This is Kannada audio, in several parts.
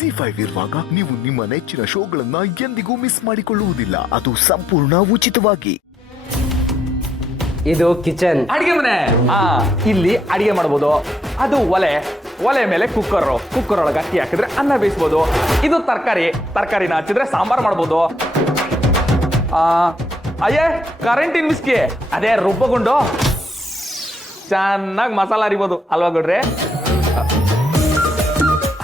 ಜಿ5 ಇರುವಾಗ ನೀವು ನಿಮ್ಮ ನೆಚ್ಚಿನ ಶೋಗಳನ್ನ ಎಂದಿಗೂ ಮಿಸ್ ಮಾಡಿಕೊಳ್ಳುವುದಿಲ್ಲ. ಅದು ಸಂಪೂರ್ಣ ಉಚಿತವಾಗಿ. ಇದು ಕಿಚನ್, ಅಡಿಗೆ ಮನೆ. ಇಲ್ಲಿ ಅಡಿಗೆ ಮಾಡ್ಬೋದು. ಅದು ಒಲೆ ಮೇಲೆ ಕುಕ್ಕರ್ ಒಳಗೆ ಅಕ್ಕಿ ಹಾಕಿದ್ರೆ ಅನ್ನ ಬೇಯಿಸ್ಬೋದು. ಇದು ತರಕಾರಿನ ಹಚ್ಚಿದ್ರೆ ಸಾಂಬಾರ್ ಮಾಡ್ಬೋದು. ಅಯ್ಯೇ ಕರೆಂಟಿನ ಬಿಸ್ಕಿ, ಅದೇ ರುಬ್ಬಗುಂಡು ಚೆನ್ನಾಗಿ ಮಸಾಲ ಅರಿಬೋದು ಅಲ್ವಾ ಗೌಡ್ರೆ?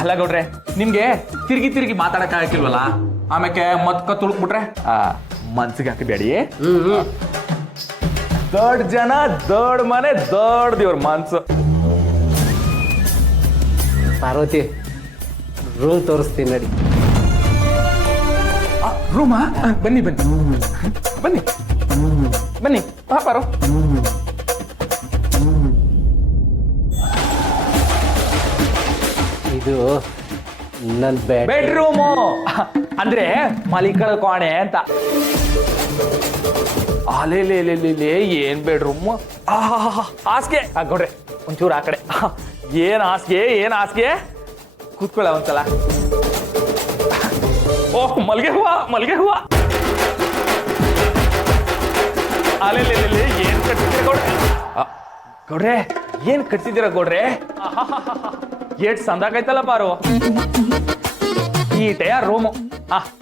ಅಲ್ಲ ಗೌಡ್ರೆ, ನಿಮ್ಗೆ ತಿರುಗಿ ಮಾತಾಡಕ್ ಹಾಕಿಲ್ವಲ್ಲ, ಆಮೇಲೆ ಮತ್ಕ ತುಳುಕ್ಬಿಟ್ರೆ ಮನ್ಸಿಗೆ ಹಾಕಬೇಡಿ. ದೊಡ್ಡ ಜನ, ದೊಡ್ಡ ಮನೆ, ದೊಡ್ಡ ದೇವ್ರ ಮನ್ಸು. ಪಾರ್ವತಿ ರೂಮ್ ತೋರಿಸ್ತೀನಿ ನಡಿ. ರೂಮಾ? ಬನ್ನಿ ಪಾಪಾರು. ಇದು ನನ್ನ ಬೆಡ್ರೂಮು ಅಂದ್ರೆ ಮಲಿಕಳ ಕೋಣೆ ಅಂತ. ಅಲೇಲೇ ಏನ್ ಬೆಡ್ರೂಮ್, ಹಾಸಿಗೆ ಗೌಡ್ರೆ ಒಂಚೂರು ಆ ಕಡೆ. ಏನ್ ಹಾಸಿಗೆ ಕೂತ್ಕೊಳ್ಳ ಒಂದ್ಸಲ. ಓಹ್ ಮಲ್ಗೆ ಹೂವ. ಅಲೇಲೇ ಏನ್ ಕಟ್ಸಿದ್ದೀರ ಗೌಡ್ರೆ, ಏನ್ ಕಟ್ಸಿದ್ದೀರ ಗೌಡ್ರೆ? ಏಟ್ ಸಂದಾಕೈತಲ್ಲ ಪಾರು. ಈ ಟಯ ರೂಮು.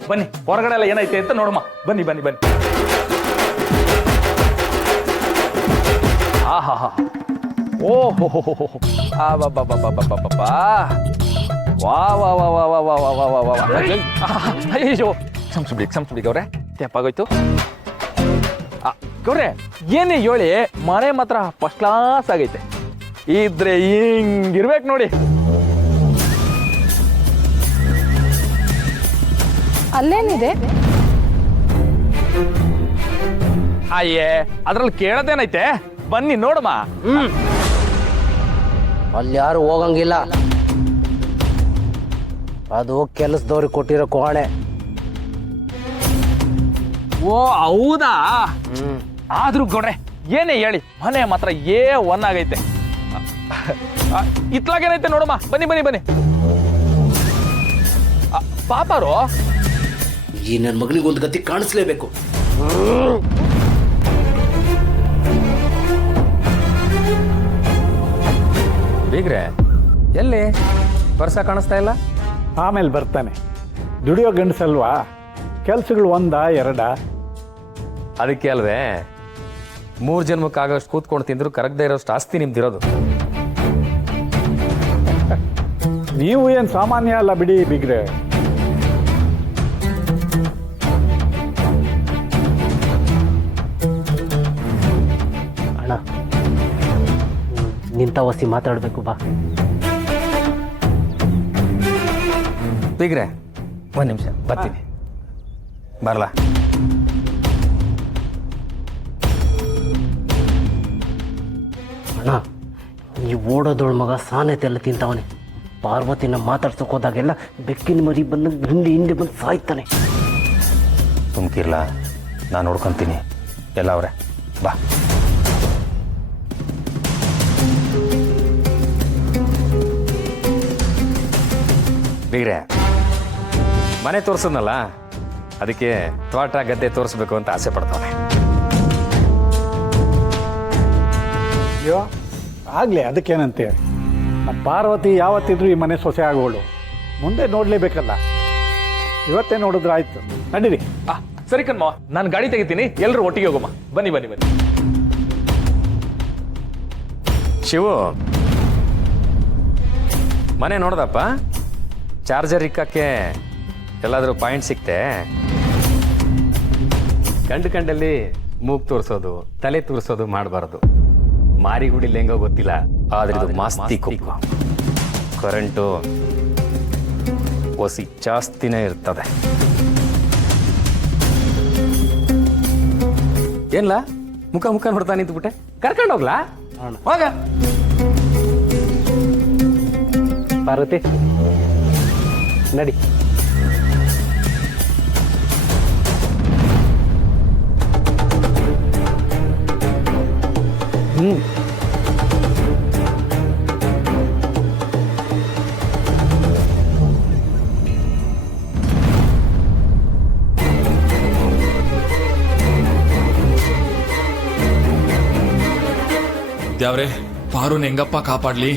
ಬನ್ನಿ ಹೊರಗಡೆ ಎಲ್ಲ ಏನೈತೆ ಅಂತ ನೋಡಮ್ಮ. ಬನ್ನಿ ಓಹೋ ಅಯ್ಯೋ ಸಂಸ್ಬಿಡಿ ಗೌರೆ, ತೆಪ್ಪಾಗೋಯ್ತು. ಗೌರೆ ಏನೇ ಹೇಳಿ, ಮನೆ ಮಾತ್ರ ಫಸ್ಟ್ ಕ್ಲಾಸ್ ಆಗೈತೆ. ಇದ್ರೆ ಹಿಂಗಿರ್ಬೇಕು ನೋಡಿ. ಅಲ್ಲೇನಿದೆ? ಅಯ್ಯೇ ಅದ್ರಲ್ಲಿ ಕೇಳೋದೇನೈತೆ, ಬನ್ನಿ ನೋಡಮ್ಮ. ಅಲ್ಲಿ ಯಾರು ಹೋಗಂಗಿಲ್ಲ, ಅದು ಕೆಲಸದವ್ರಿಗೆ ಕೊಟ್ಟಿರೋ ಕೋಣೆ. ಓ ಹೌದಾ? ಆದ್ರೂ ಗೌಡ್ರೆ ಏನೇ ಹೇಳಿ, ಮನೆ ಮಾತ್ರ ಒನ್ ಆಗೈತೆ. ಇತ್ಲಾಗೇನೈತೆ ನೋಡಮ್ಮ. ಬನ್ನಿ ಪಾಪಾರು. ಈ ನನ್ನ ಮಗನಿಗೆ ಒಂದು ಗತಿ ಕಾಣಿಸ್ಲೇಬೇಕು. ಬೀಗ್ರೆ ಎಲ್ಲಿ ಬರ್ಸ ಕಾಣಿಸ್ತಾ ಇಲ್ಲ? ಆಮೇಲೆ ಬರ್ತಾನೆ. ದುಡಿಯೋ ಗಂಡಸಲ್ವಾ, ಕೆಲ್ಸಗಳು 1 2. ಅದಕ್ಕೆ ಅಲ್ವೇ 3 ಜನ್ಮಕ್ಕಾಗಷ್ಟು ಕೂತ್ಕೊಂಡು ತಿಂದ್ರು ಕರಗದೆ ಇರೋಷ್ಟು ಆಸ್ತಿ ನಿಮ್ದಿರೋದು. ನೀವು ಏನು ಸಾಮಾನ್ಯ ಅಲ್ಲ ಬಿಡಿ ಬಿಗ್ರೆ. ಅಣ್ಣ ನಿಂತ ವಸಿ ಮಾತಾಡಬೇಕು ಬಾ. ಬೀಗ್ರೆ 1 ನಿಮಿಷ ಬರ್ತೀನಿ. ಬರಲಾ? ಅಣ್ಣ ಈ ಓಡೋದೊಳ ಮಗ ಸಾನೆತೆಲ್ಲ ತಿಂತವನೆ. ಪಾರ್ವತಿನ ಮಾತಾಡ್ಸೋಕೆ ಹೋದಾಗೆಲ್ಲ ಬೆಕ್ಕಿನ ಮರಿ ಬಂದಂಗೆ ಹಿಂದೆ ಬಂದು ಸಾಯ್ತಾನೆ. ಸುಮ್ಕಿರ್ಲಾ, ನಾನು ನೋಡ್ಕೊತೀನಿ. ಎಲ್ಲ ಅವ್ರೆ ಬಾ. ಬೀಗ್ರೆ ಮನೆ ತೋರಿಸೋದ್ನಲ್ಲ, ಅದಕ್ಕೆ ತೋಟ ಗದ್ದೆ ತೋರಿಸ್ಬೇಕು ಅಂತ ಆಸೆ ಪಡ್ತಾವೆ. ಅಯ್ಯೋ ಆಗಲಿ, ಅದಕ್ಕೇನಂತೆ. ನಮ್ಮ ಪಾರ್ವತಿ ಯಾವತ್ತಿದ್ರು ಈ ಮನೆ ಸೊಸೆ ಆಗೋಳು. ಮುಂದೆ ನೋಡಲೇಬೇಕಲ್ಲ, ಇವತ್ತೇ ನೋಡಿದ್ರೆ ಆಯ್ತು. ನಡೀರಿ. ಸರಿ ಕಣ್ಮ, ನಾನು ಗಾಡಿ ತೆಗಿತೀನಿ, ಎಲ್ಲರೂ ಒಟ್ಟಿಗೆ ಹೋಗಮ್ಮ. ಬನ್ನಿ ಶಿವು, ಮನೆ ನೋಡ್ದಪ್ಪ? ಚಾರ್ಜರ್ ಇಕ್ಕಕ್ಕೆ ಎಲ್ಲಾದರೂ ಪಾಯಿಂಟ್ ಸಿಕ್ತೆ? ಕಂಡಲ್ಲಿ ಮೂಗ್ ತೋರಿಸೋದು, ತಲೆ ತೋರಿಸೋದು ಮಾಡಬಾರ್ದು. ಮಾರಿಗುಡಿಲಿ ಹೆಂಗೋ ಗೊತ್ತಿಲ್ಲ, ಆದ್ರೆ ಇದು ಮಾಸ್ತಿ ಕುಪ್ಪು. ಕರೆಂಟು ಒಸಿ ಜಾಸ್ತಿನೇ ಇರ್ತದೆ. ಏನ್ಲ ಮುಖ ನೋಡ್ತಾ ನಿಂತ್ಬಿಟ್ಟೆ? ಕರ್ಕೊಂಡು ಹೋಗ್ಲಾ? ಹೋಗ. ಪಾರ್ವತಿ ನಡಿ. ದ್ಯಾವ್ರೆ, ಪಾರುನ್ ಹೆಂಗಪ್ಪ ಕಾಪಾಡ್ಲಿ?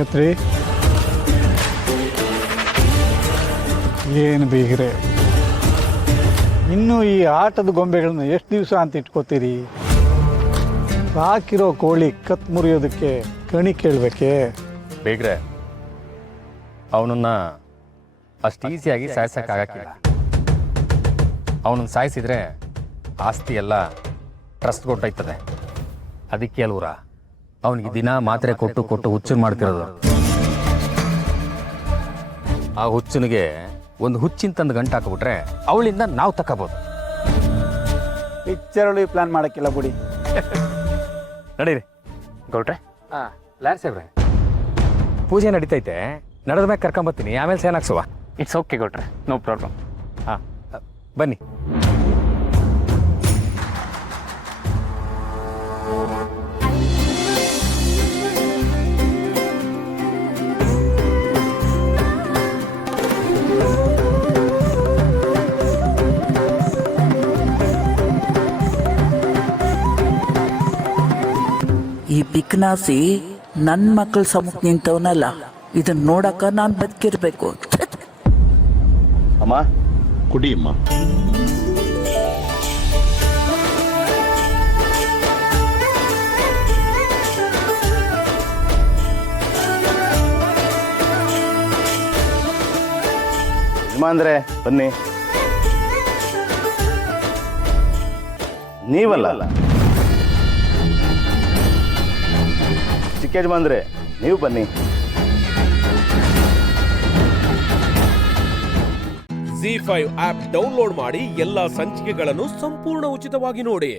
ಛತ್ರಿ ಏನು ಬೀಗ್ರೆ, ಇನ್ನು ಈ ಆಟದ ಗೊಂಬೆಗಳನ್ನ ಎಷ್ಟು ದಿವಸ ಅಂತ ಇಟ್ಕೋತೀರಿ? ಸಾಕಿರೋ ಕೋಳಿ ಕತ್ ಮುರಿಯೋದಕ್ಕೆ ಕಣಿ ಕೇಳಬೇಕೆ? ಬೇಗ್ರೆ, ಅವನನ್ನ ಅಷ್ಟು ಈಸಿಯಾಗಿ ಸಾಯಿಸೋಕ್ಕಾಗಕ್ಕಿಲ್ಲ. ಅವನನ್ನು ಸಾಯಿಸಿದ್ರೆ ಆಸ್ತಿ ಎಲ್ಲ ಟ್ರಸ್ಟ್ ಕೊಟ್ಟೈತದೆ. ಅದಕ್ಕೆ ಅಲ್ವರ ಅವನಿಗೆ ದಿನ ಮಾತ್ರೆ ಕೊಟ್ಟು ಕೊಟ್ಟು ಹುಚ್ಚನ್ ಮಾಡ್ತಿರೋದು. ಆ ಹುಚ್ಚನಿಗೆ ಒಂದು ಹುಚ್ಚಿನ ತಂದು ಗಂಟು ಹಾಕಿಬಿಟ್ರೆ ಅವಳಿಂದ ನಾವು ತಗೋಬೋದು. ಪಿಕ್ಚರ್ ಪ್ಲಾನ್ ಮಾಡೋಕ್ಕಿಲ್ಲ ಬಿಡಿ. ನಡೀರಿ ಗೌಡ್ರೆ. ಲಾರ್ ಸಾಹೇಬ್ರೆ, ಪೂಜೆ ನಡೀತೈತೆ, ನಡೆದ ಮ್ಯಾಗ ಕರ್ಕೊಂಬರ್ತೀನಿ, ಆಮೇಲೆ ಸೇನ್ ಹಾಕ್ಸುವ. ಇಟ್ಸ್ ಓಕೆ ಗೌಡ್ರೆ, ನೋ ಪ್ರಾಬ್ಲಮ್. ಹಾಂ ಬನ್ನಿ. ಈ ಬಿಕ್ನಾಸಿ ನನ್ನ ಮಕ್ಕಳ ಸಮುಖ ನಿಂತವನಲ್ಲ, ಇದನ್ನ ನೋಡಕ ನಾನು ಬದುಕಿರ್ಬೇಕು. ಅಮ್ಮ ಕುಡಿ ಅಮ್ಮ. ಯಜಮಾನ್ರೆ ಬನ್ನಿ. ನೀವಲ್ಲ ಚಿಕ್ಕ ಯಜಮಾನ್ರೆ, ನೀವು ಬನ್ನಿ. ZEE5 ಆಪ್ ಡೌನ್ಲೋಡ್ ಮಾಡಿ ಎಲ್ಲಾ ಸಂಚಿಕೆಗಳನ್ನು ಸಂಪೂರ್ಣ ಉಚಿತವಾಗಿ ನೋಡಿ.